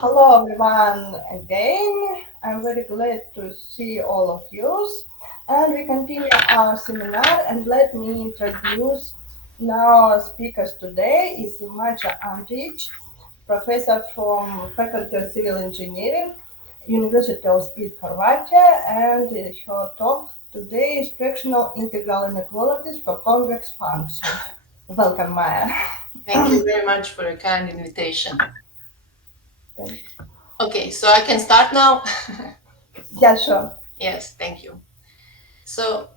Hello everyone again. I'm very glad to see all of you. And we continue our seminar and let me introduce now speakers today is Maja Andrić, professor from Faculty of Civil Engineering, University of Split, Croatia, and her talk today is fractional integral inequalities for convex functions. Welcome, Maya. Thank you very much for a kind invitation. Thank- Okay, so I can start now? Yeah, sure. Yes, thank you. So,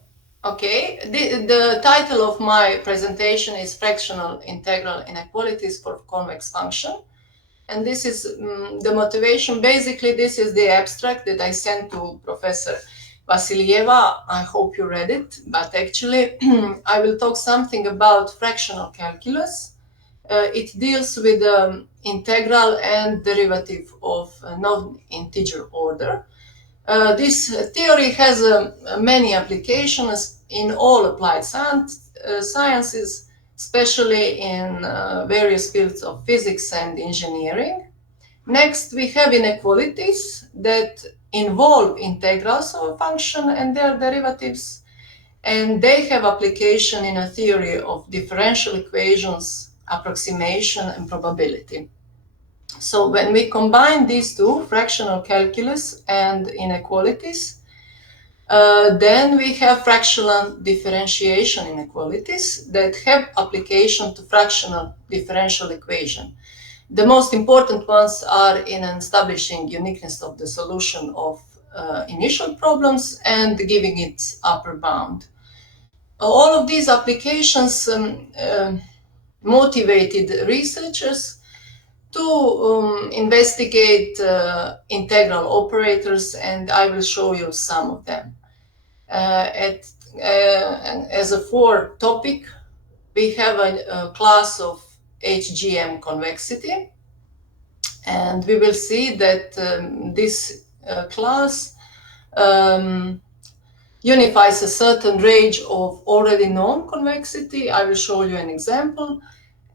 okay, the title of my presentation is Fractional Integral Inequalities for Convex Function. And this is the motivation. Basically, this is the abstract that I sent to Professor Vasilieva. I hope you read it, but actually I will talk something about fractional calculus. It deals with the integral and derivative of non-integer order. This theory has many applications in all applied sciences, especially in various fields of physics and engineering. Next, we have inequalities that involve integrals of a function and their derivatives, and they have application in a theory of differential equations, approximation, and probability. So when we combine these two, fractional calculus and inequalities, then we have fractional differentiation inequalities that have application to fractional differential equation. The most important ones are in establishing uniqueness of the solution of initial problems and giving its upper bound. All of these applications motivated researchers to investigate integral operators, and I will show you some of them. As a fourth topic, we have a class of HGM convexity, and we will see that this class unifies a certain range of already known convexity. I will show you an example.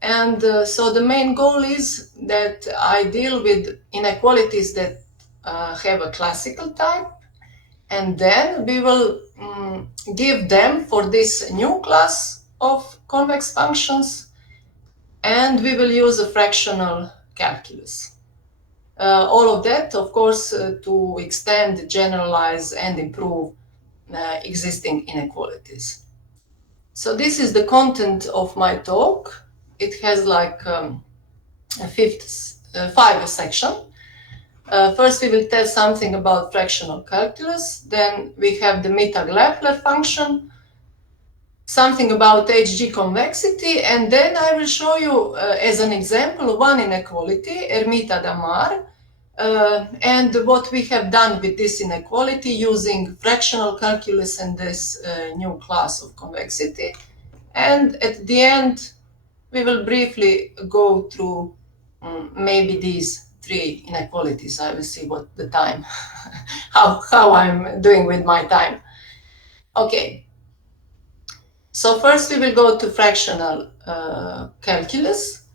And so the main goal is that I deal with inequalities that have a classical type, and then we will give them for this new class of convex functions, and we will use a fractional calculus. All of that, of course, to extend, generalize, and improve existing inequalities. So this is the content of my talk. It has like five section. First, we will tell something about fractional calculus. Then we have the Mittag-Leffler function, something about HG convexity, and then I will show you as an example one inequality, Hermita-Damar, and what we have done with this inequality using fractional calculus and this new class of convexity. And at the end, we will briefly go through maybe these three inequalities. I will see what the time, how I'm doing with my time. Okay. So first we will go to fractional calculus.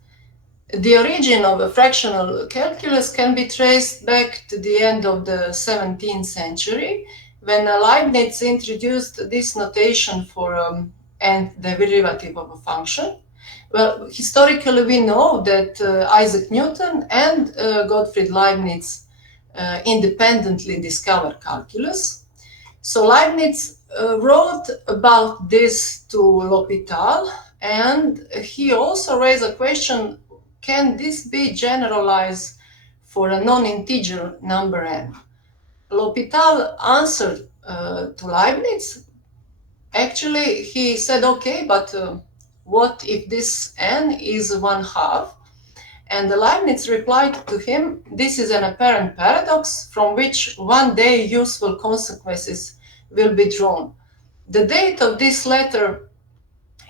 The origin of a fractional calculus can be traced back to the end of the 17th century, when Leibniz introduced this notation for and the derivative of a function. Well, historically we know that Isaac Newton and Gottfried Leibniz independently discovered calculus. So Leibniz wrote about this to L'Hopital, and he also raised a question: can this be generalized for a non-integer number n? L'Hopital answered to Leibniz. Actually, he said, okay, but what if this n is 1/2? And Leibniz replied to him, this is an apparent paradox from which one day useful consequences will be drawn. The date of this letter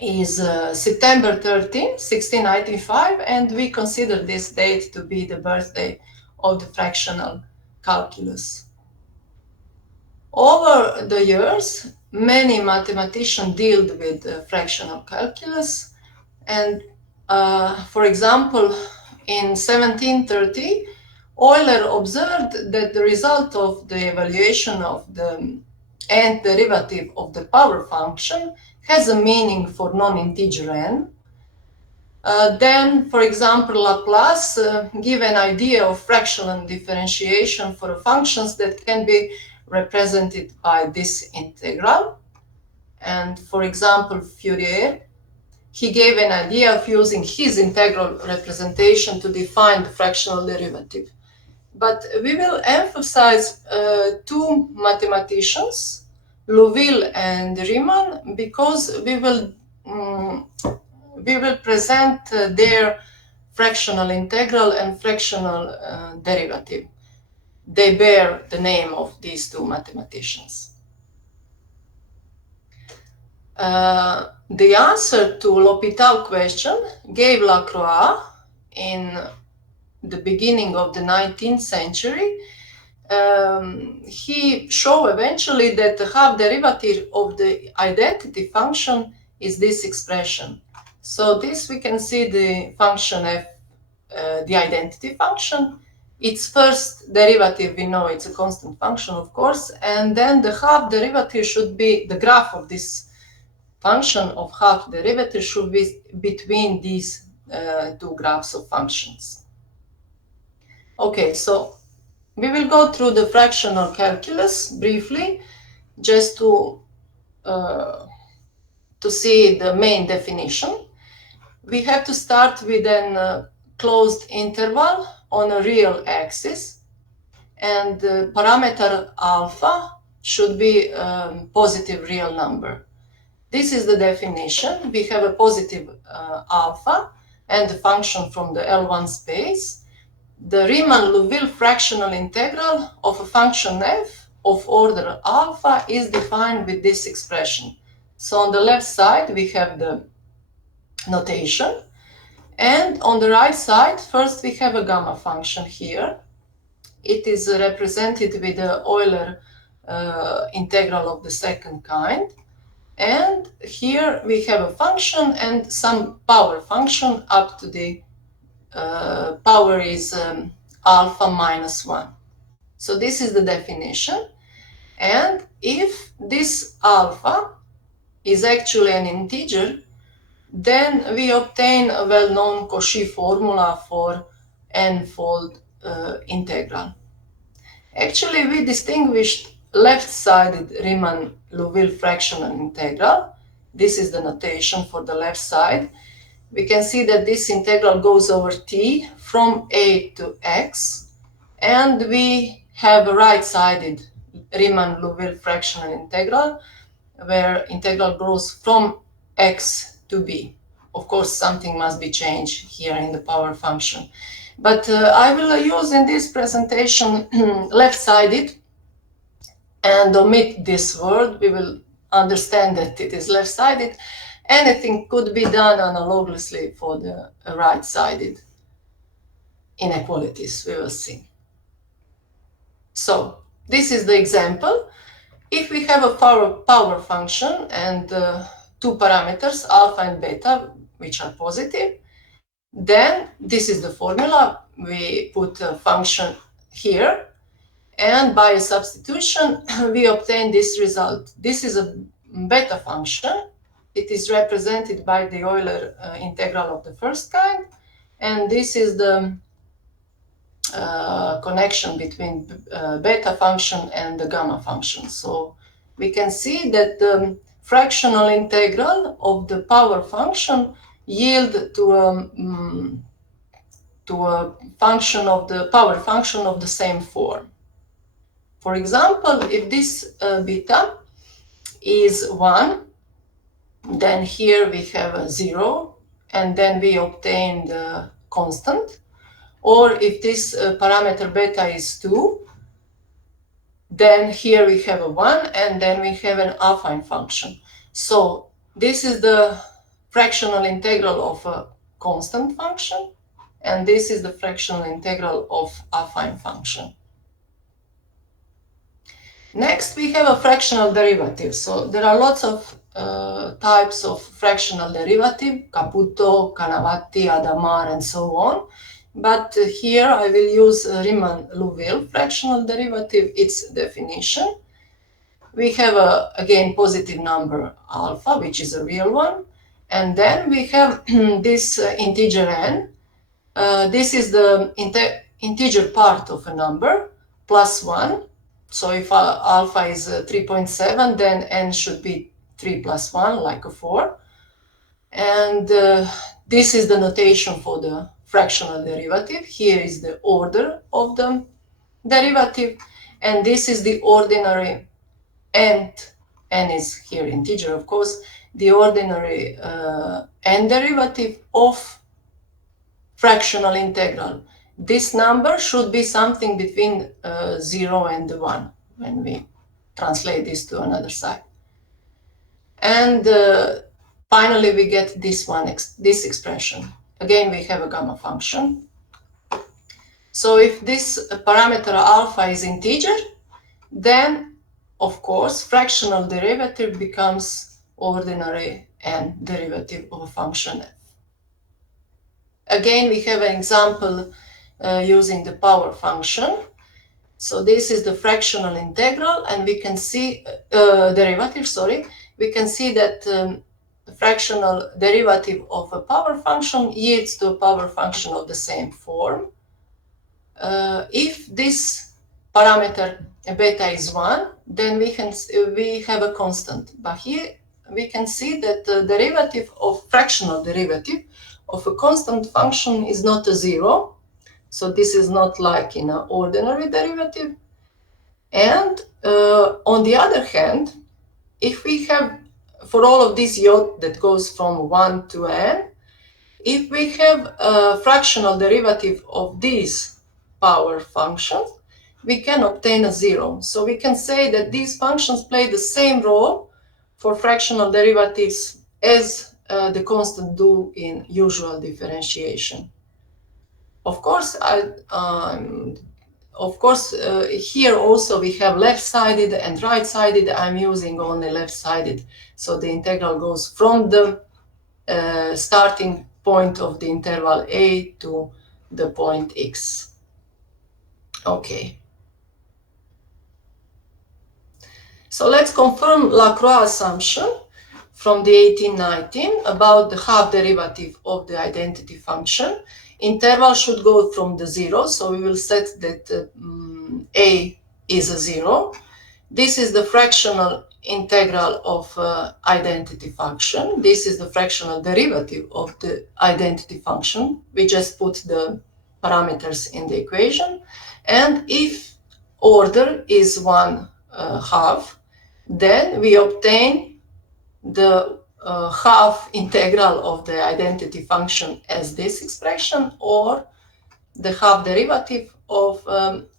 is September 13, 1695, and we consider this date to be the birthday of the fractional calculus. Over the years, many mathematicians dealt with fractional calculus, and for example, in 1730, Euler observed that the result of the evaluation of the nth derivative of the power function has a meaning for non-integer n. Then, for example, Laplace give an idea of fractional differentiation for functions that can be represented by this integral. And for example, Fourier, he gave an idea of using his integral representation to define the fractional derivative. But we will emphasize two mathematicians, Louville and Riemann, because we will present their fractional integral and fractional derivative. They bear the name of these two mathematicians. The answer to L'Hopital question gave Lacroix in the beginning of the 19th century. He showed eventually that the half derivative of the identity function is this expression. So this we can see the function f, the identity function. Its first derivative, we know it's a constant function, of course, and then the half derivative should be, the graph of this function of half derivative should be between these two graphs of functions. Okay, so we will go through the fractional calculus briefly, just to see the main definition. We have to start with a closed interval on a real axis, and the parameter alpha should be a positive real number. This is the definition. We have a positive alpha and the function from the L1 space. The Riemann-Louville fractional integral of a function f of order alpha is defined with this expression. So on the left side, we have the notation. And on the right side, first we have a gamma function here. It is represented with the Euler integral of the second kind. And here we have a function and some power function up to the power is alpha minus 1. So this is the definition. And if this alpha is actually an integer, then we obtain a well-known Cauchy formula for n-fold integral. Actually, we distinguished left-sided Riemann-Louville fractional integral. This is the notation for the left side. We can see that this integral goes over t from a to x, and we have a right-sided Riemann-Louville fractional integral, where integral goes from x to b. Of course, something must be changed here in the power function. But I will use in this presentation left-sided and omit this word. We will understand that it is left-sided. Anything could be done analogously for the right-sided inequalities. We will see. So this is the example. If we have a power function and two parameters, alpha and beta, which are positive, then this is the formula. We put a function here, and by a substitution, we obtain this result. This is a beta function. It is represented by the Euler integral of the first kind, and this is the connection between beta function and the gamma function. So we can see that the fractional integral of the power function yield to a function of the power function of the same form. For example, if this beta is 1, then here we have a 0, and then we obtain the constant. Or if this parameter beta is 2, then here we have a 1, and then we have an affine function. So this is the fractional integral of a constant function, and this is the fractional integral of affine function. Next, we have a fractional derivative. So there are lots of types of fractional derivative, Caputo, Canavati, Adamar, and so on. But here I will use Riemann-Liouville fractional derivative, its definition. We have again positive number alpha, which is a real one, and then we have this integer n. This is the integer part of a number plus 1. So if alpha is 3.7, then n should be 3 plus 1, like a 4. And this is the notation for the fractional derivative. Here is the order of the derivative, and this is the ordinary nth, n is here integer, of course, the ordinary n derivative of fractional integral. This number should be something between 0 and 1 when we translate this to another side. And finally, we get this one, this expression. Again, we have a gamma function. So if this parameter alpha is integer, then, of course, fractional derivative becomes ordinary n derivative of a function f. Again, we have an example using the power function. So this is the fractional integral, and we can see derivative, sorry. We can see that the fractional derivative of a power function yields to a power function of the same form. If this parameter beta is 1, then we have a constant. But here we can see that the derivative of fractional derivative of a constant function is not a 0. So this is not like in an ordinary derivative. And on the other hand, if we have, for all of this yacht that goes from 1 to n, if we have a fractional derivative of these power functions, we can obtain a 0. So we can say that these functions play the same role for fractional derivatives as the constant do in usual differentiation. Of course, here also we have left-sided and right-sided. I'm using only left-sided. So the integral goes from the starting point of the interval a to the point x. Okay. So let's confirm Lacroix assumption from the 1819 about the half derivative of the identity function. Interval should go from the 0, so we will set that a is a 0. This is the fractional integral of identity function. This is the fractional derivative of the identity function. We just put the parameters in the equation. And if order is 1/2, then we obtain the half integral of the identity function as this expression, or the half derivative of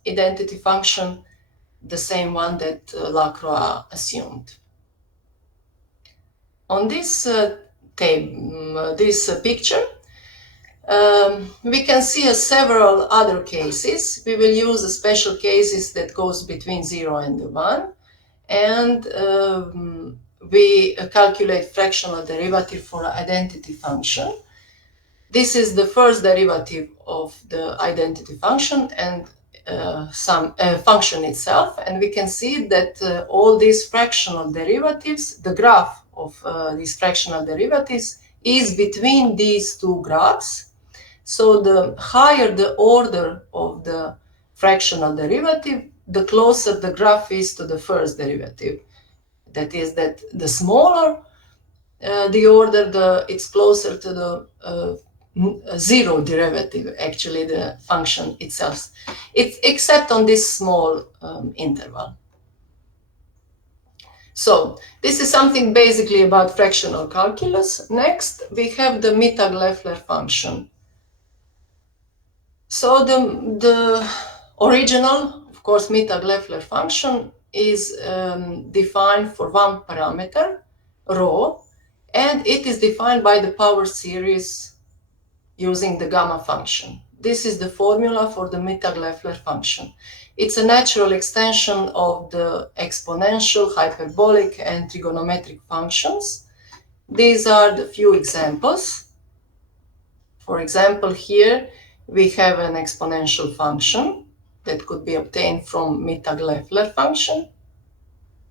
identity function, the same one that Lacroix assumed. On this picture, we can see several other cases. We will use special cases that goes between 0 and 1, and we calculate fractional derivative for identity function. This is the first derivative of the identity function and some function itself, and we can see that all these fractional derivatives, the graph of these fractional derivatives is between these two graphs. So the higher the order of the fractional derivative, the closer the graph is to the first derivative. That is that the smaller the order, it's closer to the zero derivative, actually, the function itself. It's except on this small interval. So this is something basically about fractional calculus. Next, we have the Mittag-Leffler function. So the original, of course, Mittag-Leffler function is defined for one parameter, rho, and it is defined by the power series using the gamma function. This is the formula for the Mittag-Leffler function. It's a natural extension of the exponential, hyperbolic, and trigonometric functions. These are the few examples. For example, here we have an exponential function that could be obtained from Mittag-Leffler function,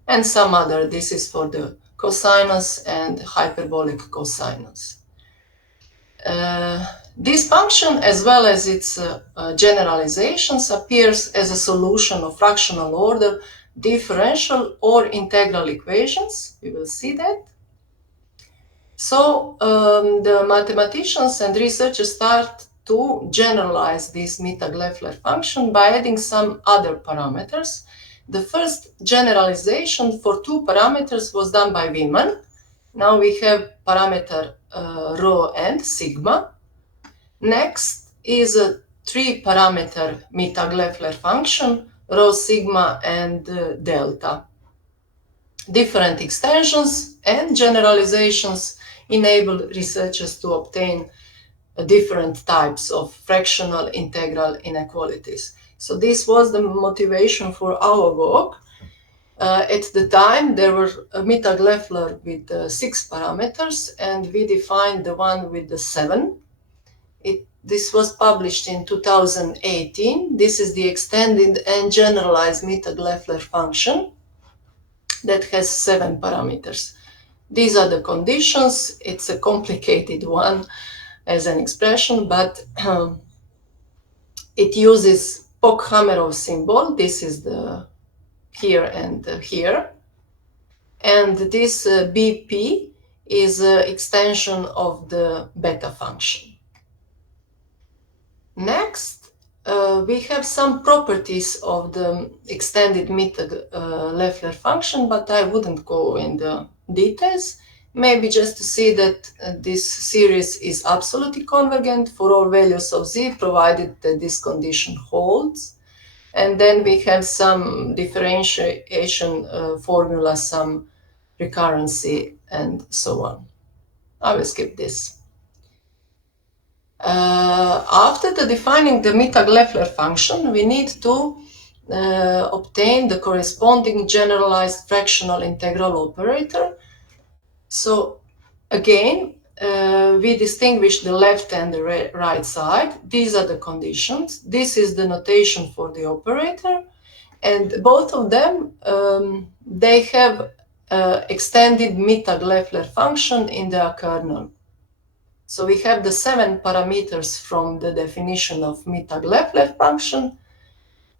and some other. This is for the cosinus and hyperbolic cosinus. This function, as well as its generalizations, appears as a solution of fractional order differential or integral equations. We will see that. So the mathematicians and researchers start to generalize this Mittag-Leffler function by adding some other parameters. The first generalization for two parameters was done by Wieman. Now we have parameter rho and sigma. Next is a three-parameter Mittag-Leffler function, rho, sigma, and delta. Different extensions and generalizations enable researchers to obtain different types of fractional integral inequalities. So this was the motivation for our work. At the time, there were a Mittag-Leffler with 6 parameters, and we defined the one with the 7. This was published in 2018. This is the extended and generalized Mittag-Leffler function that has 7 parameters. These are the conditions. It's a complicated one as an expression, but it uses Poch-Hamerov symbol. This is the here and here. And this BP is an extension of the beta function. Next, we have some properties of the extended Mittag-Leffler function, but I wouldn't go in the details. Maybe just to see that this series is absolutely convergent for all values of z, provided that this condition holds. And then we have some differentiation formula, some recurrency, and so on. I will skip this. After defining the Mittag-Leffler function, we need to obtain the corresponding generalized fractional integral operator. So again, we distinguish the left and the right side. These are the conditions. This is the notation for the operator. And both of them, they have extended Mittag-Leffler function in their kernel. So we have the 7 parameters from the definition of Mittag-Leffler function,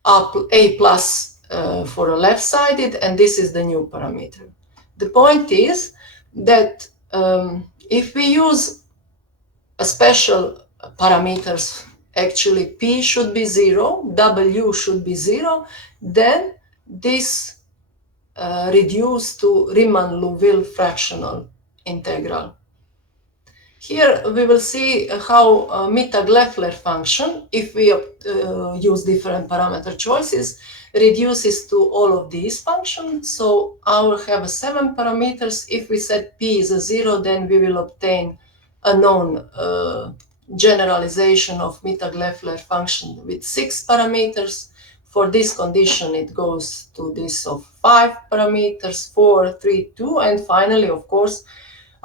A plus for a left-sided, and this is the new parameter. The point is that if we use a special parameters, actually P should be 0, W should be 0, then this reduces to Riemann-Liouville fractional integral. Here we will see how Mittag-Leffler function, if we use different parameter choices, reduces to all of these functions. So I will have 7 parameters. If we set P is a 0, then we will obtain a known generalization of Mittag-Leffler function with 6 parameters. For this condition, it goes to this of 5 parameters, 4, 3, 2, and finally, of course,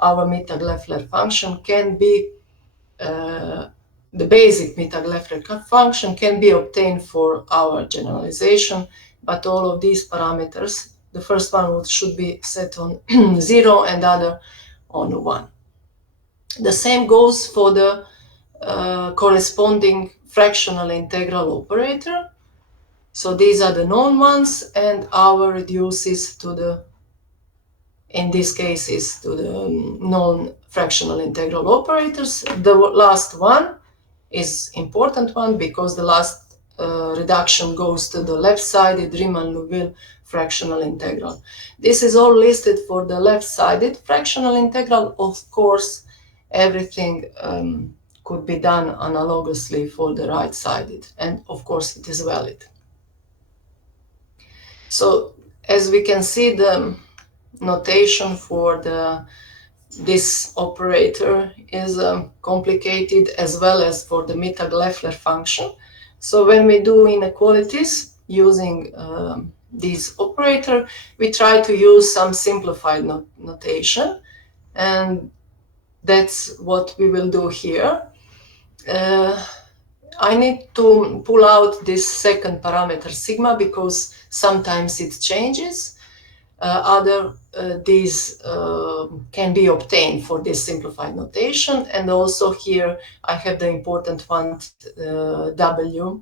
our Mittag-Leffler function can be, the basic Mittag-Leffler function can be obtained for our generalization, but all of these parameters, the first one should be set on 0 and the other on 1. The same goes for the corresponding fractional integral operator. So these are the known ones, and our reduces to the, in this case, is to the known fractional integral operators. The last one is important one because the last reduction goes to the left-sided Riemann-Liouville fractional integral. This is all listed for the left-sided fractional integral. Of course, everything could be done analogously for the right-sided, and of course it is valid. So as we can see, the notation for this operator is complicated, as well as for the Mittag-Leffler function. So when we do inequalities using this operator, we try to use some simplified notation, and that's what we will do here. I need to pull out this second parameter sigma because sometimes it changes. These can be obtained for this simplified notation, and also here I have the important one W,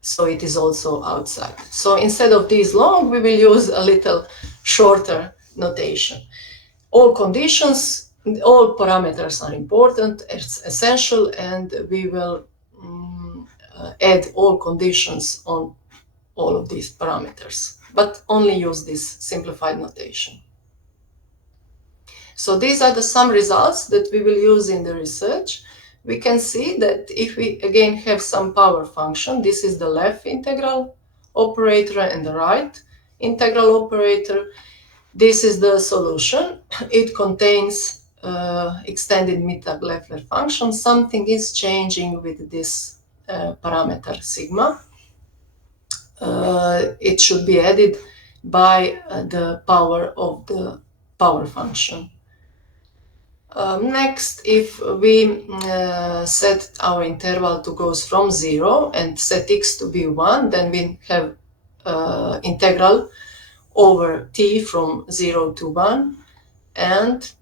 so it is also outside. So instead of these long, we will use a little shorter notation. All conditions, all parameters are important, it's essential, and we will add all conditions on all of these parameters, but only use this simplified notation. So these are some results that we will use in the research. We can see that if we again have some power function, this is the left integral operator and the right integral operator. This is the solution. It contains extended Mittag-Leffler function. Something is changing with this parameter sigma. It should be added by the power of the power function. Next, if we set our interval to goes from 0 and set x to be 1, then we have integral over t from 0 to 1, and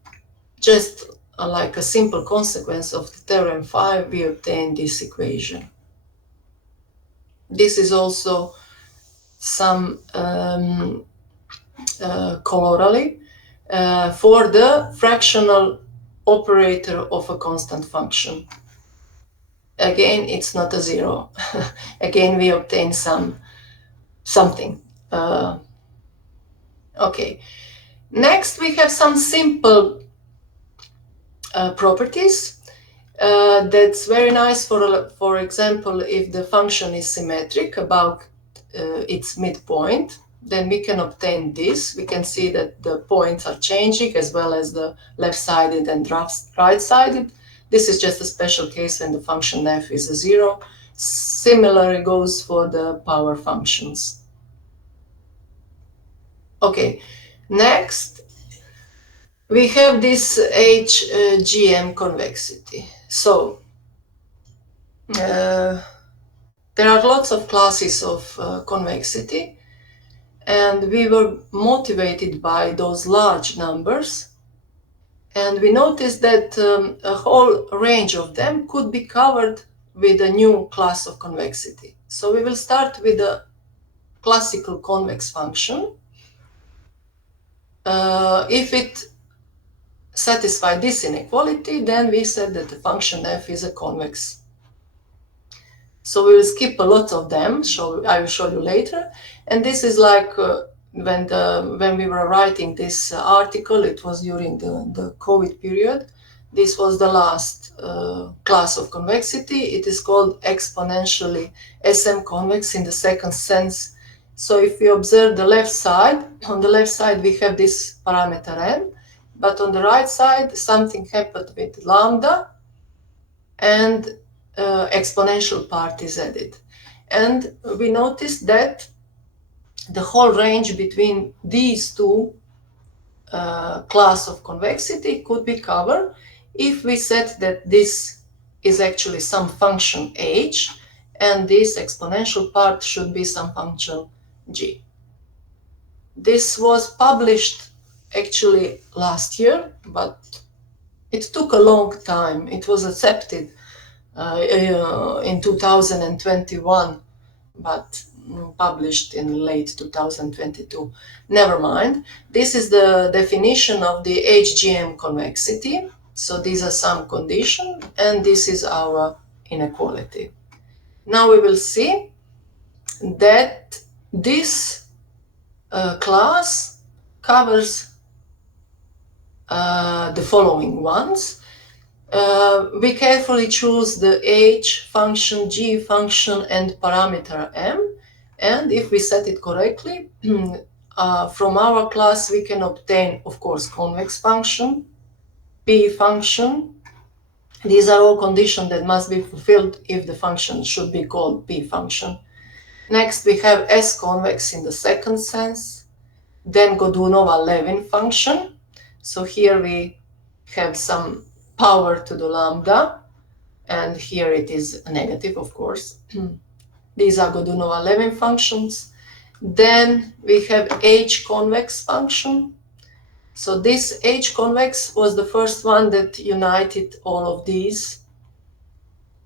just like a simple consequence of the theorem 5, we obtain this equation. This is also some corollary for the fractional operator of a constant function. Again, it's not a 0. Again, we obtain something. Okay. Next, we have some simple properties. That's very nice for example, if the function is symmetric about its midpoint, then we can obtain this. We can see that the points are changing as well as the left-sided and right-sided. This is just a special case when the function f is a 0. Similarly goes for the power functions. Okay, next we have this HGM convexity. So there are lots of classes of convexity, and we were motivated by those large numbers, and we noticed that a whole range of them could be covered with a new class of convexity. So we will start with a classical convex function. If it satisfies this inequality, then we said that the function f is a convex. So we will skip a lot of them, I will show you later. And this is like when we were writing this article, it was during the COVID period. This was the last class of convexity. It is called exponentially SM convex in the second sense. So if we observe the left side, on the left side we have this parameter n, but on the right side something happened with lambda, and exponential part is added. And we noticed that the whole range between these two class of convexity could be covered if we set that this is actually some function h, and this exponential part should be some function g. This was published actually last year, but it took a long time. It was accepted in 2021, but published in late 2022. Never mind. This is the definition of the HGM convexity. So these are some conditions, and this is our inequality. Now we will see that this class covers the following ones. We carefully choose the h function, g function, and parameter m, and if we set it correctly, from our class we can obtain, of course, convex function, p function. These are all conditions that must be fulfilled if the function should be called p function. Next, we have S convex in the second sense, then Godunova-Levin function. So here we have some power to the lambda, and here it is negative, of course. These are Godunov-Levin functions. Then we have H-convex function. So this H-convex was the first one that united all of these.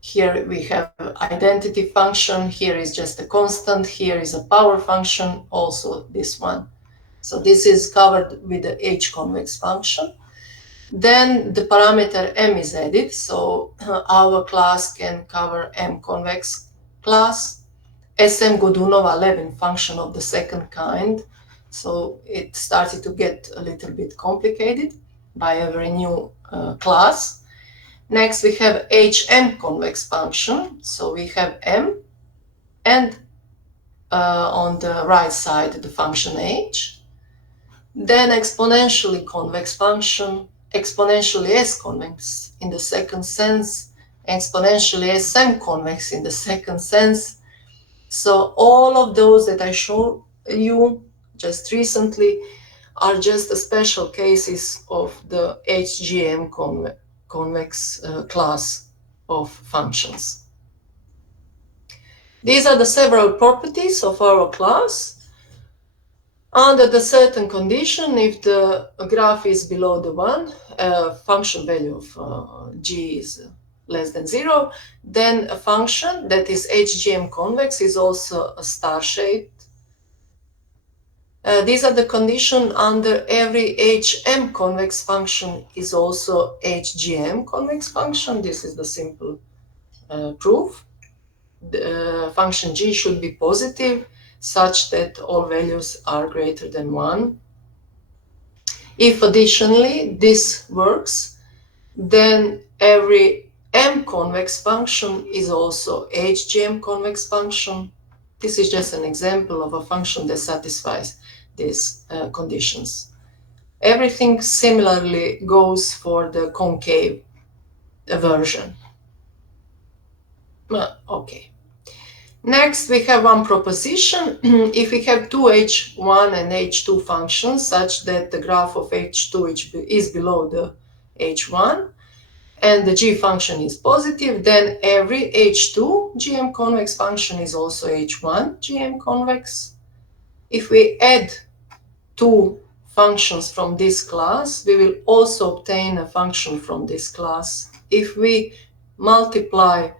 Here we have identity function, here is just a constant, here is a power function, also this one. So this is covered with the H-convex function. Then the parameter m is added, so our class can cover m-convex class. Sm Godunov-Levin function of the second kind. So it started to get a little bit complicated by a very new class. Next, we have Hm convex function. So we have m, and on the right side, the function h. Then exponentially convex function, exponentially S-convex in the second sense, exponentially Sm-convex in the second sense. So all of those that I showed you just recently are just special cases of the HGM convex class of functions. These are the several properties of our class. Under the certain condition, if the graph is below the 1, function value of g is less than 0, then a function that is HGM convex is also a star-shaped. These are the conditions under every HM convex function is also HGM convex function. This is the simple proof. The function g should be positive such that all values are greater than 1. If additionally this works, then every m-convex function is also HGM convex function. This is just an example of a function that satisfies these conditions. Everything similarly goes for the concave version. Okay. Next, we have one proposition. If we have two h1 and h2 functions such that the graph of h2 is below the h1 and the g function is positive, then every h2 gm convex function is also h1 gm convex. If we add two functions from this class, we will also obtain a function from this class. If we multiply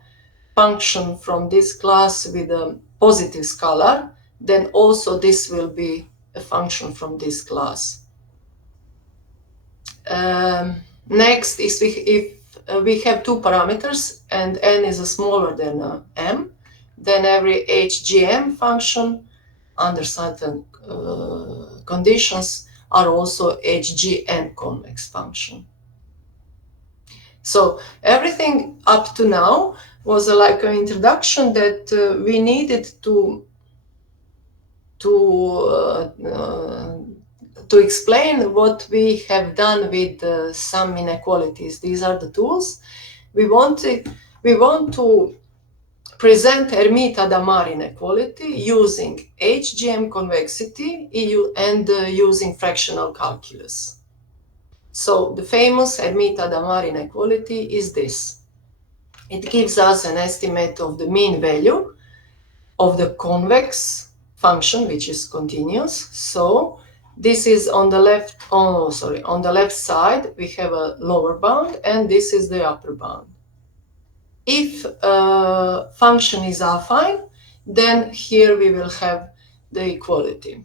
function from this class with a positive scalar, then also this will be a function from this class. Next is if we have two parameters and n is smaller than m, then every HGM function under certain conditions are also HGN convex function. So everything up to now was like an introduction that we needed to explain what we have done with some inequalities. These are the tools. We want to present Hermite-Hadamard inequality using HGM convexity and using fractional calculus. So the famous Hermite-Hadamard inequality is this. It gives us an estimate of the mean value of the convex function, which is continuous. So this is on the left, on the left side, we have a lower bound, and this is the upper bound. If a function is affine, then here we will have the equality.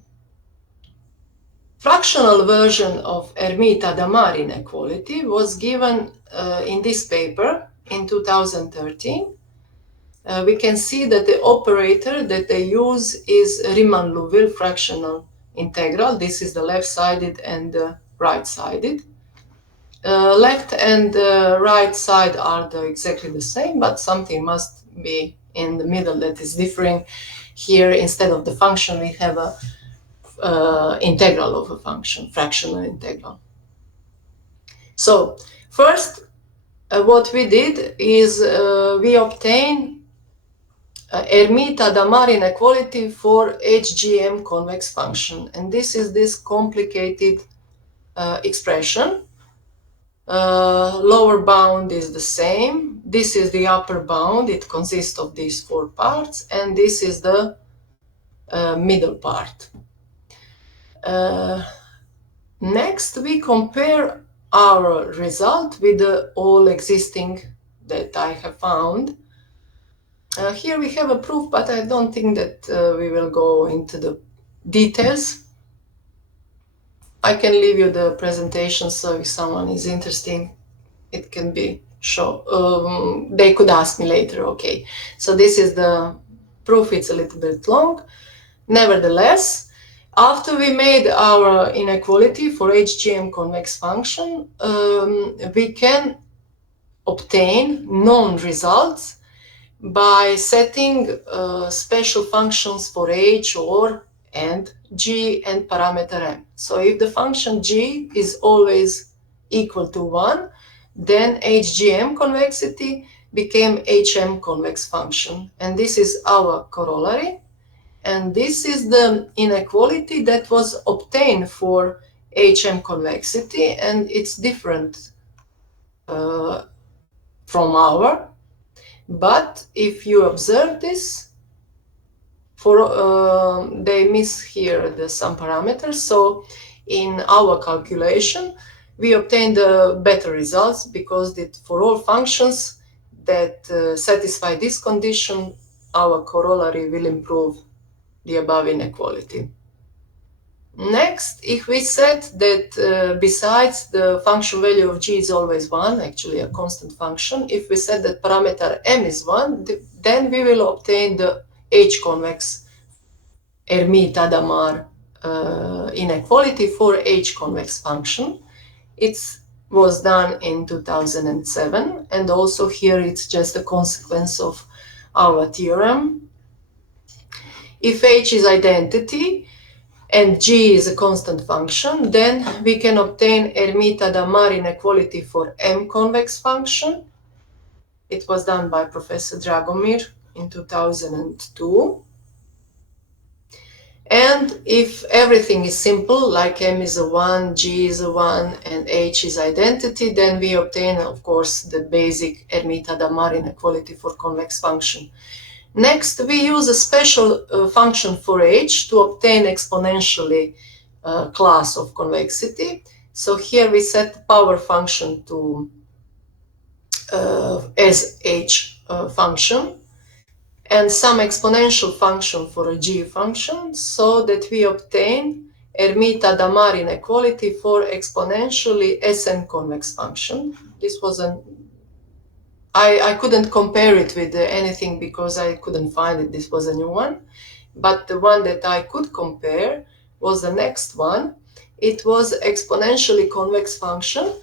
Fractional version of Hermite-Hadamard inequality was given in this paper in 2013. We can see that the operator that they use is Riemann-Liouville fractional integral. This is the left-sided and the right-sided. Left and right side are exactly the same, but something must be in the middle that is differing. Here, instead of the function, we have a integral of a function, fractional integral. So first, what we did is we obtain Hermite-Hadamard inequality for HGM convex function, and this is this complicated expression. Lower bound is the same, this is the upper bound. It consists of these 4 parts, and this is the middle part. Next, we compare our result with the all existing that I have found. Here we have a proof, but I don't think that we will go into the details. I can leave you the presentation, so if someone is interested, it can be shown. They could ask me later, okay. So this is the proof. It's a little bit long. Nevertheless, after we made our inequality for HGM convex function, we can obtain known results by setting special functions for h or and g and parameter m. So if the function g is always equal to 1, then HGM convexity became HM convex function. And this is our corollary. And this is the inequality that was obtained for HM convexity, and it's different from our. But if you observe this, they miss here some parameters. So in our calculation, we obtained better results because for all functions that satisfy this condition, our corollary will improve the above inequality. Next, if we set that besides the function value of g is always 1, actually a constant function, if we set that parameter m is 1, then we will obtain the H-convex Hermite-Hadamard inequality for H-convex function. It was done in 2007, and also here it's just a consequence of our theorem. If H is identity, and g is a constant function, then we can obtain Hermite-Hadamard inequality for M-convex function. It was done by Professor Dragomir in 2002. And if everything is simple, like M is a 1, G is a 1, and H is identity, then we obtain, of course, the basic Hermite-Hadamard inequality for convex function. Next, we use a special function for h to obtain exponentially class of convexity. So here we set the power function to as h function and some exponential function for a g function, so that we obtain Hermite-Hadamard inequality for exponentially Sn convex function. This was I couldn't compare it with anything because I couldn't find it. This was a new one. But the one that I could compare was the next one. It was exponentially convex function.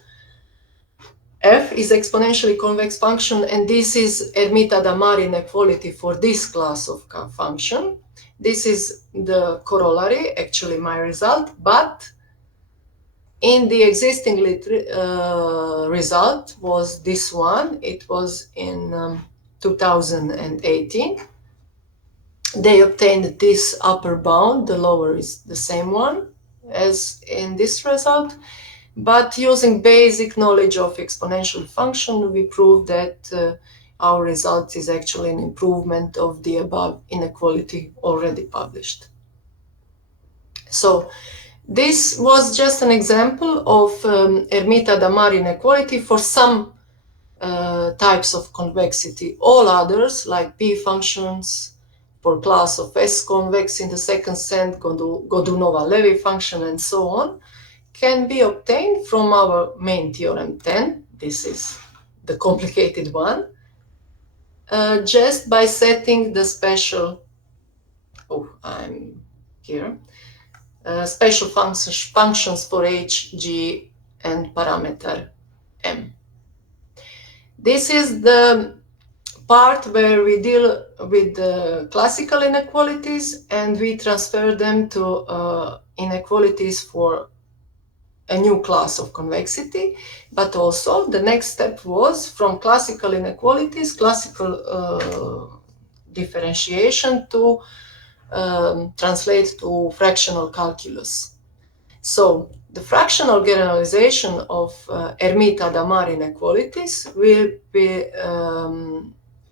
F is exponentially convex function, and this is Hermite-Hadamard inequality for this class of function. This is the corollary, actually my result, but in the existing result was this one. It was in 2018. They obtained this upper bound. The lower is the same one as in this result. But using basic knowledge of exponential function, we proved that our result is actually an improvement of the above inequality already published. So this was just an example of Hermite-Hadamard inequality for some types of convexity. All others, like P functions for class of S convex in the second set, Godunova-Levy function, and so on, can be obtained from our main theorem 10. This is the complicated one, just by setting the special, I'm here, special functions for h, g, and parameter m. This is the part where we deal with the classical inequalities and we transfer them to inequalities for a new class of convexity. But also the next step was from classical inequalities, classical differentiation, to translate to fractional calculus. So the fractional generalization of Hermite-Hadamard inequalities will be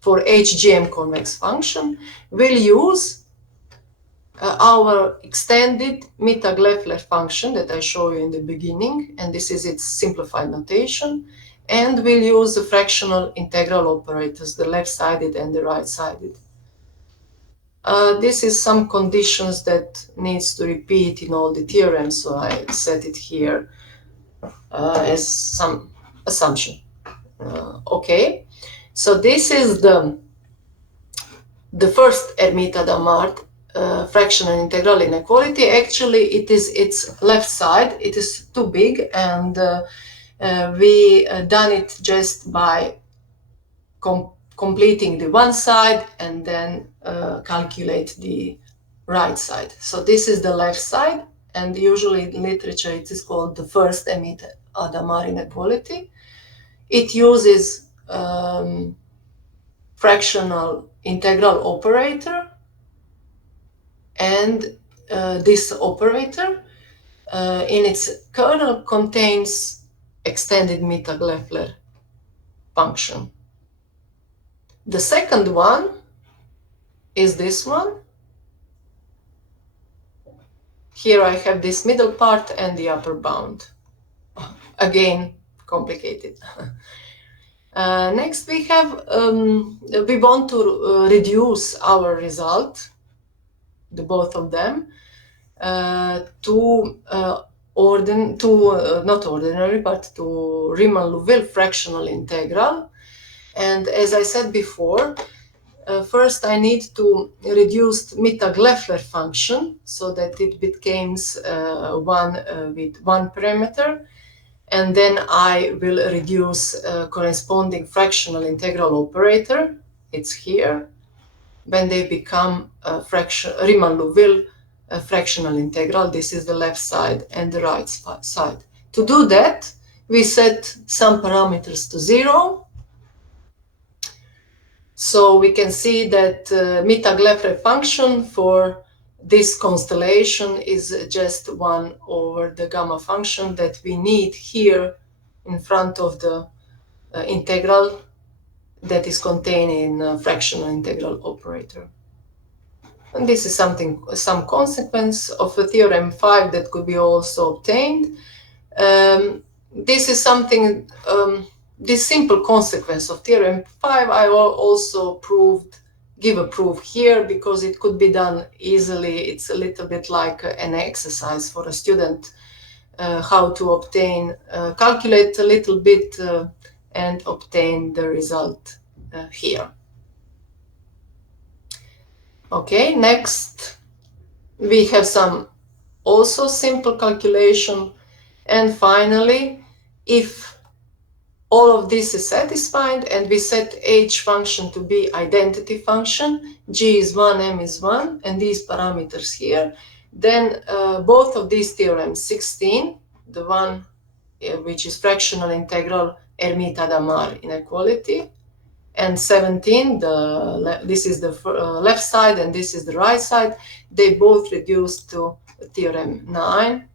for HGM convex function will use our extended Mittag-Leffler function that I showed you in the beginning, and this is its simplified notation, and we'll use the fractional integral operators, the left-sided and the right-sided. This is some conditions that needs to repeat in all the theorems, so I set it here as some assumption. Okay, so this is the first Hermite-Hadamard fractional integral inequality. Actually, it is its left side. It is too big, and we done it just by completing the one side and then calculate the right side. So this is the left side, and usually in literature it is called the first Hermite-Hadamard inequality. It uses fractional integral operator, and this operator in its kernel contains extended Mittag-Leffler function. The second one is this one. Here I have this middle part and the upper bound. Again, complicated. Next we have, we want to reduce our result, the both of them, to not ordinary, but to Riemann-Liouville fractional integral. And as I said before, first I need to reduce Mittag-Leffler function so that it becomes one with one parameter, and then I will reduce corresponding fractional integral operator. It's here. When they become Riemann-Liouville fractional integral, this is the left side and the right side. To do that, we set some parameters to 0. So we can see that Mittag-Leffler function for this constellation is just 1 over the gamma function that we need here in front of the integral that is contained in a fractional integral operator. And this is some consequence of a theorem 5 that could be also obtained. This is something, this simple consequence of theorem 5 I also give a proof here because it could be done easily. It's a little bit like an exercise for a student, how to obtain, calculate a little bit and obtain the result here. Okay, next we have some also simple calculation, and finally, if all of this is satisfied and we set h function to be identity function, g is 1, m is 1, and these parameters here, then both of these theorems, 16, the one which is fractional integral Hermite-Hadamard inequality, and 17, this is the left side and this is the right side, they both reduce to theorem 9,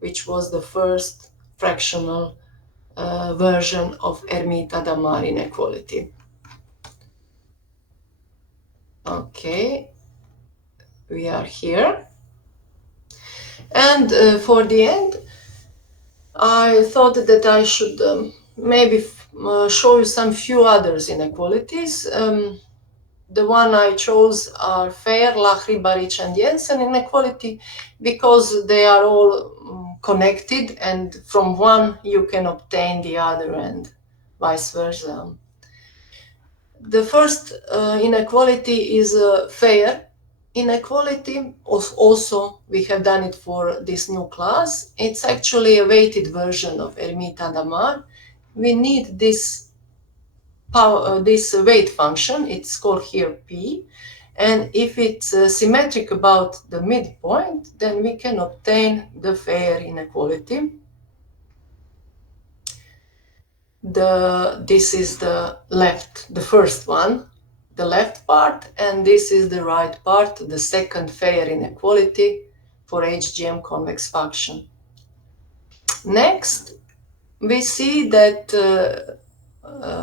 which was the first fractional version of Hermite-Hadamard inequality. Okay, we are here. And for the end, I thought that I should maybe show you some few others inequalities. The one I chose are Fair, Lahri, Baric, and Jensen inequality because they are all connected, and from one you can obtain the other and vice versa. The first inequality is Fair inequality. Also, we have done it for this new class. It's actually a weighted version of Hermite-Hadamard. We need this this weight function, it's called here P, and if it's symmetric about the midpoint, then we can obtain the Fair inequality. This is the first one, the left part, and this is the right part, the second Fair inequality, for HGM convex function. Next, we see that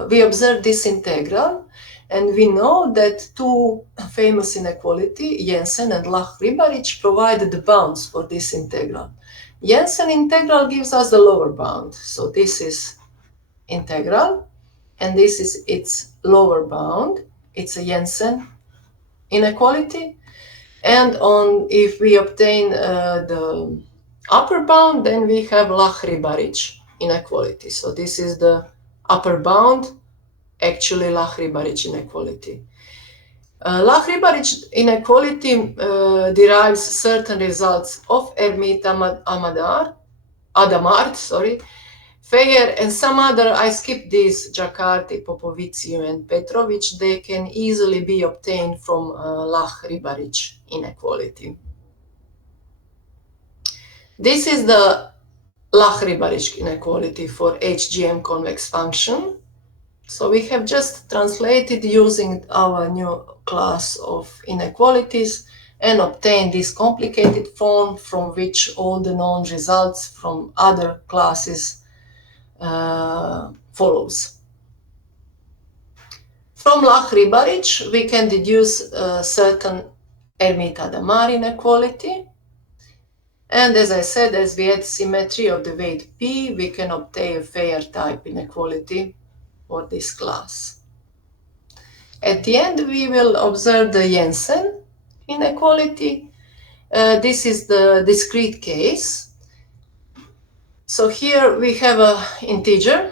we observe this integral, and we know that two famous inequality, Jensen and Lach-Ribarić, provided the bounds for this integral. Jensen integral gives us the lower bound, so this is integral, and this is its lower bound. It's a Jensen inequality, and if we obtain the upper bound, then we have Lach-Ribarić inequality. So this is the upper bound, actually Lach-Ribarić inequality. Lach-Ribarić inequality derives certain results of Hermite-Adamart, Feyer, and some other. I skipped these, Jakarta, Popoviciu, and Petrovic. They can easily be obtained from Lach-Ribarić inequality. This is the Lach-Ribarić inequality for HGM convex function. So we have just translated using our new class of inequalities and obtained this complicated form from which all the known results from other classes follows. From Lach-Ribarić, we can deduce a certain Hermite-Adamart inequality. And as I said, as we add symmetry of the weight P, we can obtain a Feyer type inequality for this class. At the end, we will observe the Jensen inequality. This is the discrete case. So here we have an integer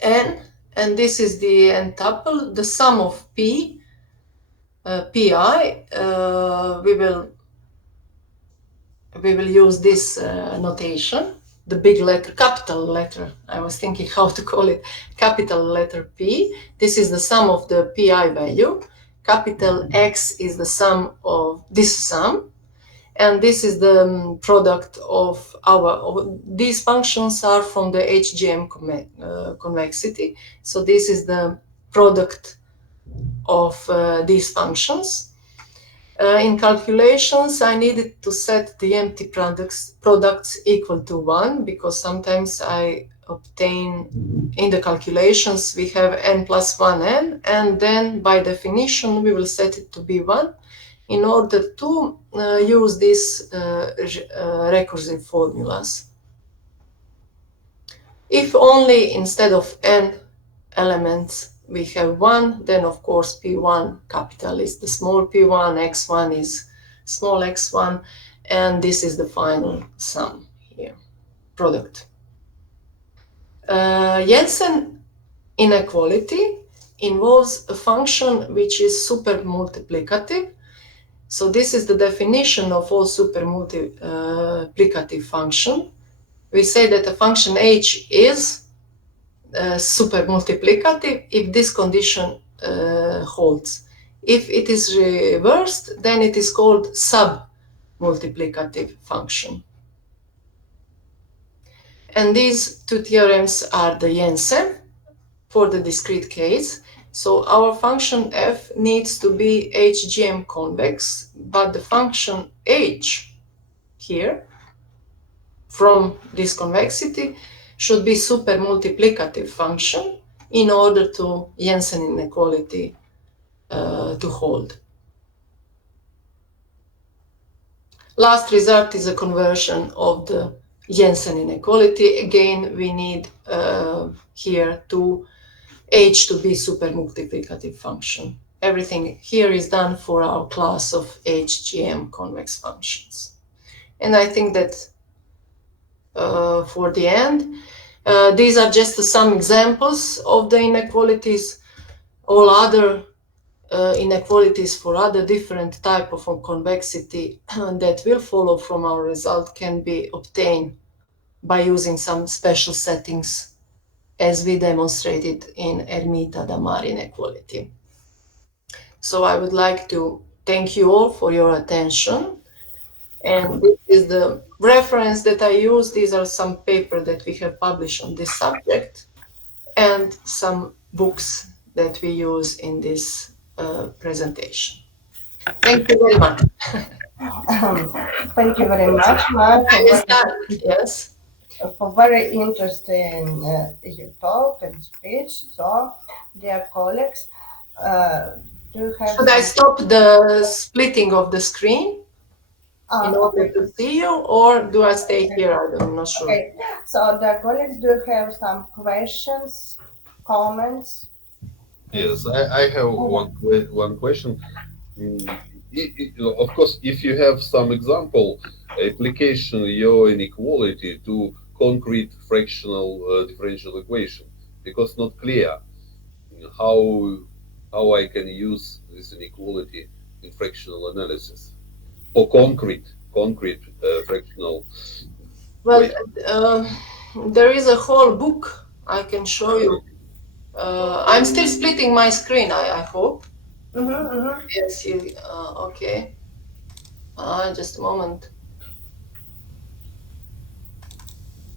n, and this is the n tuple, the sum of p, pi. We will use this notation, the big letter, capital letter. I was thinking how to call it, capital letter P. This is the sum of the pi value. Capital X is the sum of this sum, and this is the product of these functions are from the HGM convexity. So this is the product of these functions. In calculations, I needed to set the empty products equal to 1, because sometimes I obtain, in the calculations, we have n plus 1n, and then by definition, we will set it to be 1 in order to use these recursive formulas. If only instead of n elements we have 1, then of course P1 capital is the small p1, x1 is small x1, and this is the final sum here, product. Jensen inequality involves a function which is supermultiplicative. So this is the definition of all supermultiplicative function. We say that a function h is supermultiplicative if this condition holds. If it is reversed, then it is called submultiplicative function. And these two theorems are the Jensen for the discrete case. So our function f needs to be HGM convex, but the function h here from this convexity should be supermultiplicative function in order to Jensen inequality to hold. Last result is a conversion of the Jensen inequality. Again, we need here to h to be supermultiplicative function. Everything here is done for our class of HGM convex functions. And I think that for the end, these are just some examples of the inequalities. All other inequalities for other different type of convexity that will follow from our result can be obtained by using some special settings, as we demonstrated in Hermite-Adamart inequality. So I would like to thank you all for your attention. And this is the reference that I use. These are some papers that we have published on this subject and some books that we use in this presentation. Thank you very much. Thank you very much, Mark, I understand. Yes. for very interesting your talk and speech. So, dear colleagues, uh, do you have Should I some? stop the splitting of the screen in order Okay. to see you, or do I stay Okay. here? I'm not sure. Okay. So, dear colleagues, do you have some questions, comments? Yes, Please. I have one question. Mm, of course, if you have some example application your inequality to concrete fractional differential equation, because not clear how I can use this inequality in fractional analysis for concrete fractional Well, equation. uh, there is a whole book I can show you. I'm still splitting my screen, I hope. Mm-hmm, mm-hmm. Yes, you, okay. Just a moment.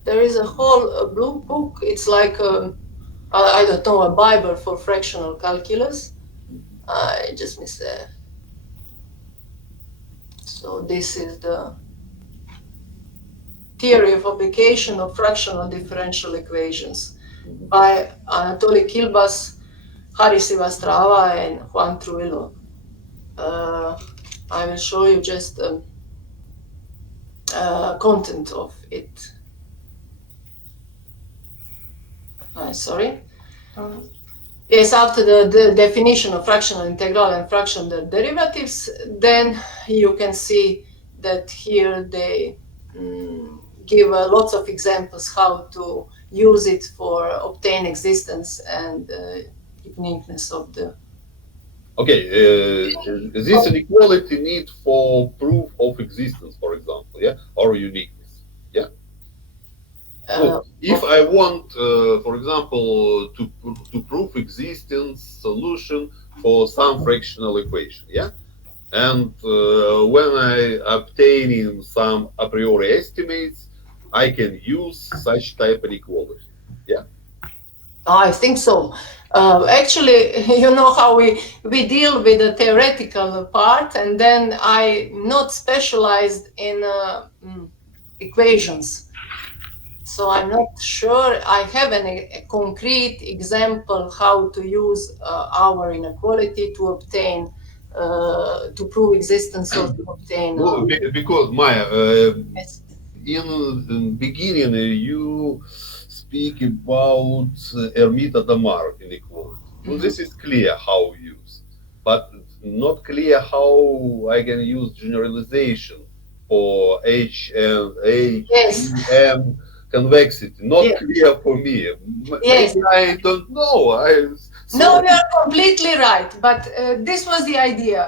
There is a whole blue book. It's like I don't know, a Bible for fractional calculus. I just miss so this is the theory of application of fractional differential equations by Anatoly Kilbas, Haris Ivastrava, and Juan Trujillo. Uh, I will show you just the content of it. Sorry. Mm-hmm. Yes, after the definition of fractional integral and fractional derivatives, then you can see that here they give lots of examples how to use it for obtain existence and uniqueness of the. Okay, this inequality need for proof of existence, for example, yeah, or uniqueness, yeah. Uh, No, if of I want, for example, to prove existence solution for some fractional equation, yeah, and when I obtaining some a priori estimates, I can use such type of equality, yeah. I think so. Actually, you know how we deal with the theoretical part, and then I not specialized in equations. So I'm not sure I have a concrete example how to use our inequality to obtain, to prove existence or to obtain. No, because Maya, Yes. in beginning you speak about Hermite-Damar inequality. Well, Mhm. this is clear how use, but not clear how I can use generalization for H and H Yes. E M convexity. Not Yes. clear for me. Yes. Maybe I don't know. I No, sorry. you're completely right. But this was the idea.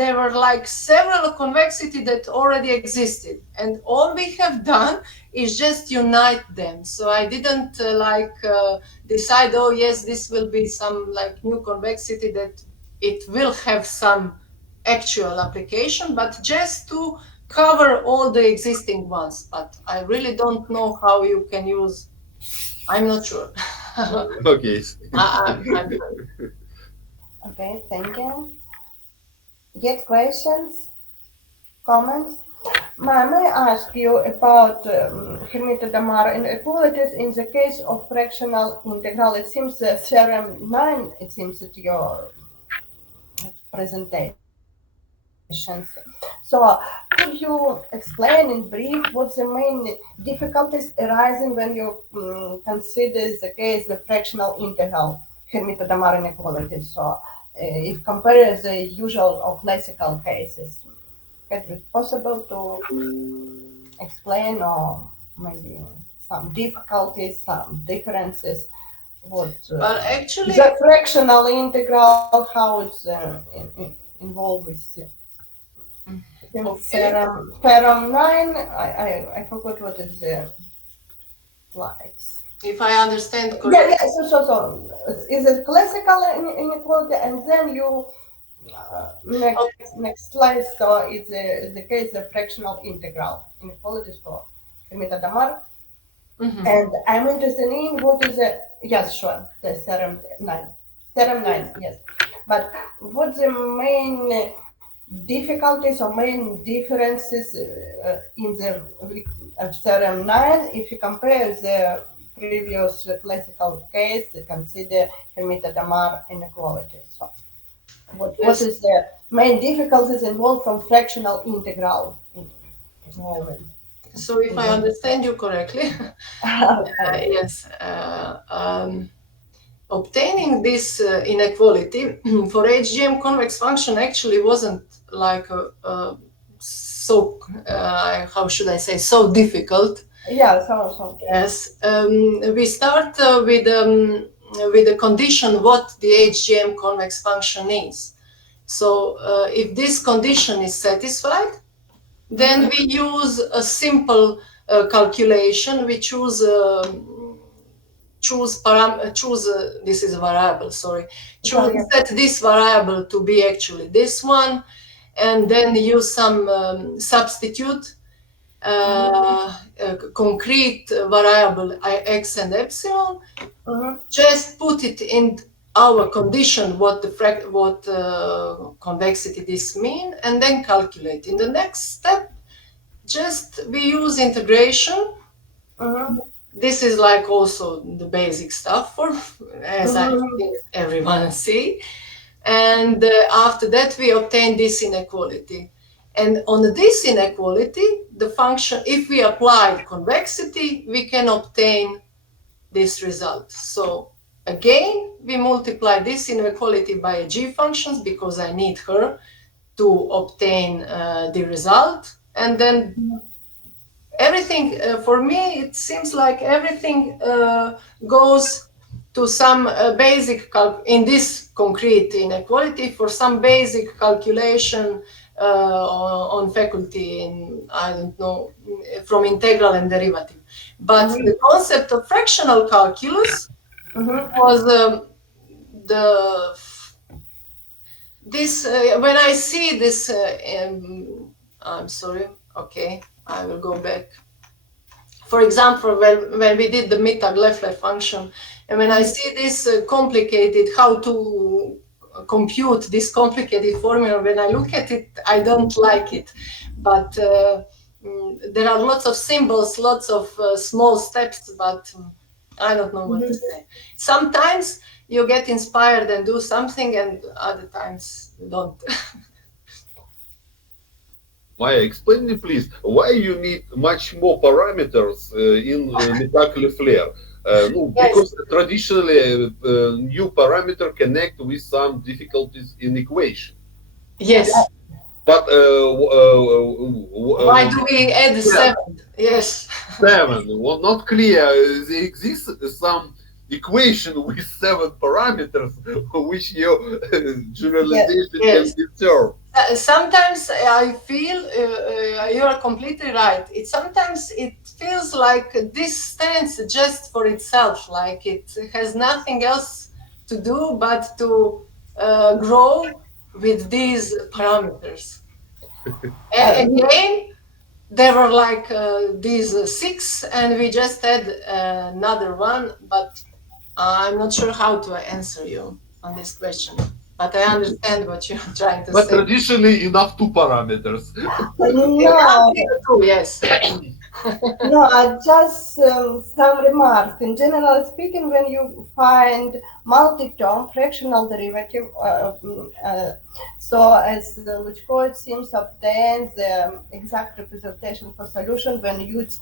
There were like several convexity that already existed, and all we have done is just unite them. So I didn't decide, oh yes, this will be some like new convexity that it will have some actual application, but just to cover all the existing ones. But I really don't know how you can use. I'm not sure. Okay. I'm Okay, thank you. Get questions, comments? May I ask you about Hermite-Damar inequalities in the case of fractional integral? It seems theorem 9, it seems that your presentations. So, could you explain in brief what the main difficulties arising when you consider the case the fractional integral Hermite-Damar inequalities? So, if compared the usual or classical cases, it is possible to explain or maybe some difficulties, some differences, what Well, actually, the fractional integral, how it's involved with okay. theorem 9. I forgot what is the slides. If I understand Yeah, correctly, yeah, so. Is it classical inequality and then you next slide, so it's the case of fractional integral inequalities for Hermite-Damar. mhm. And I'm interested in what is the, yes, sure, the theorem 9. Theorem 9, yes. But what's the main difficulties or main differences in the theorem 9, if you compare the previous classical case, consider Hermite-Damar inequalities. So what is the main difficulties involved from fractional integral involvement? So if I understand you correctly, yes, obtaining this inequality for HGM convex function actually wasn't like so, how should I say, so difficult. Yeah, so. Yes, we start with the condition what the HGM convex function is. So if this condition is satisfied, then we use a simple calculation. We choose this is a variable. Sorry, set this variable to be actually this one, and then use some substitute concrete variable x and epsilon. Just put it in our condition what convexity this mean, and then calculate. In the next step, just we use integration. This is like also the basic stuff for, as I think everyone see. And after that, we obtain this inequality. And on this inequality, the function, if we apply convexity, we can obtain this result. So again, we multiply this inequality by a g functions because I need her to obtain the result. And then everything, for me, it seems like everything goes to some basic, in this concrete inequality, for some basic calculation on faculty in, I don't know, from integral and derivative. But the concept of fractional calculus was when I see this, I'm sorry, okay, I will go back. For example, when we did the Mittag-Leffler function, and when I see this complicated, how to compute this complicated formula, when I look at it, I don't like it. But there are lots of symbols, lots of small steps, but I don't know what to say. Sometimes you get inspired and do something, and other times you don't. Maja, explain me please, why you need much more parameters in Mittag-Leffler? Because traditionally new parameter connect with some difficulties in equation. Yes. But why do we add 7? Yes. 7. Well, not clear. There exists some equation with 7 parameters, which your generalization can be served. Sometimes I feel you are completely right. Sometimes it feels like this stands just for itself, like it has nothing else to do but to grow with these parameters. Again, there were like these 6, and we just add another one, but I'm not sure how to answer you on this question. But I understand what you're trying to say. But traditionally, enough 2 parameters. No. Yes. No, just some remarks. In general speaking, when you find multi-term fractional derivative, so as Luchko, it seems obtains the exact representation for solution when you use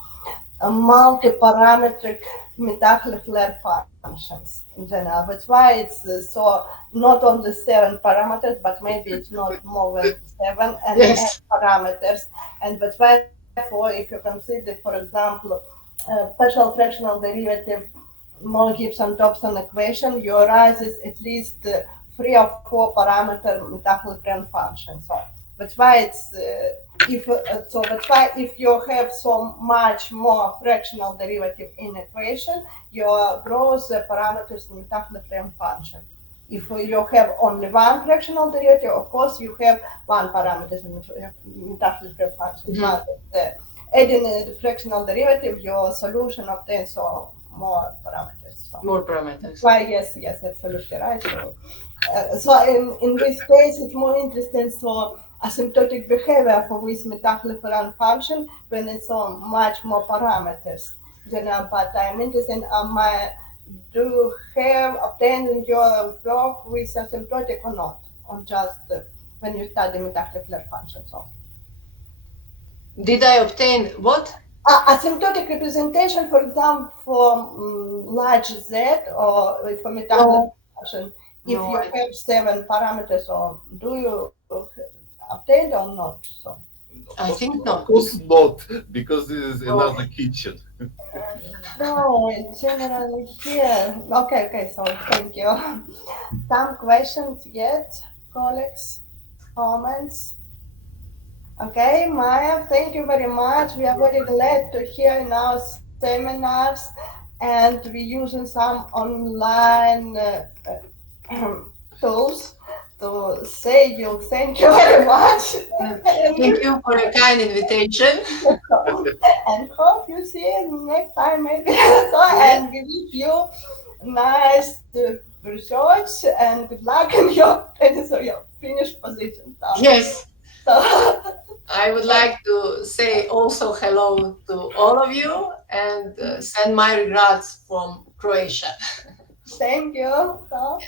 multi-parametric Mittag-Leffler functions in general. That's why it's so not only 7 parameters, but maybe it's not more than 7 and 8 parameters. And that's why, therefore, if you consider, for example, partial fractional derivative Moll-Gibson-Dobson equation, you arises at least 3 or 4 parameter Mittag-Leffler function. So that's why it's that's why if you have so much more fractional derivative in equation, you grows the parameters in Mittag-Leffler function. If you have only one fractional derivative, of course you have one parameter in Mittag-Leffler function. But adding a fractional derivative, your solution obtains more parameters. So more parameters. Why? Yes, absolutely right. So in this case, it's more interesting. So asymptotic behavior for this metaphorical function when it's on much more parameters. General, but I'm interested in do you have obtained in your work with asymptotic or not, or just when you study metaphorical functions? So, Did I obtain what? asymptotic representation, for example, for large Z or for metaphorical function, if No, you have 7 parameters, or do you obtain or not? So. I think not. Of course not, because this is another kitchen. No, generally here. Okay, so thank you. Some questions yet, colleagues, comments? Okay, Maya, thank you very much. We are very glad to hear in our seminars, and we're using some online tools to say you thank you very much. Thank you for your kind invitation. And hope you see you next time maybe. So, and we wish you nice research and good luck in your finished position. So, Yes, so I would like to say also hello to all of you and send my regards from Croatia. thank you. So,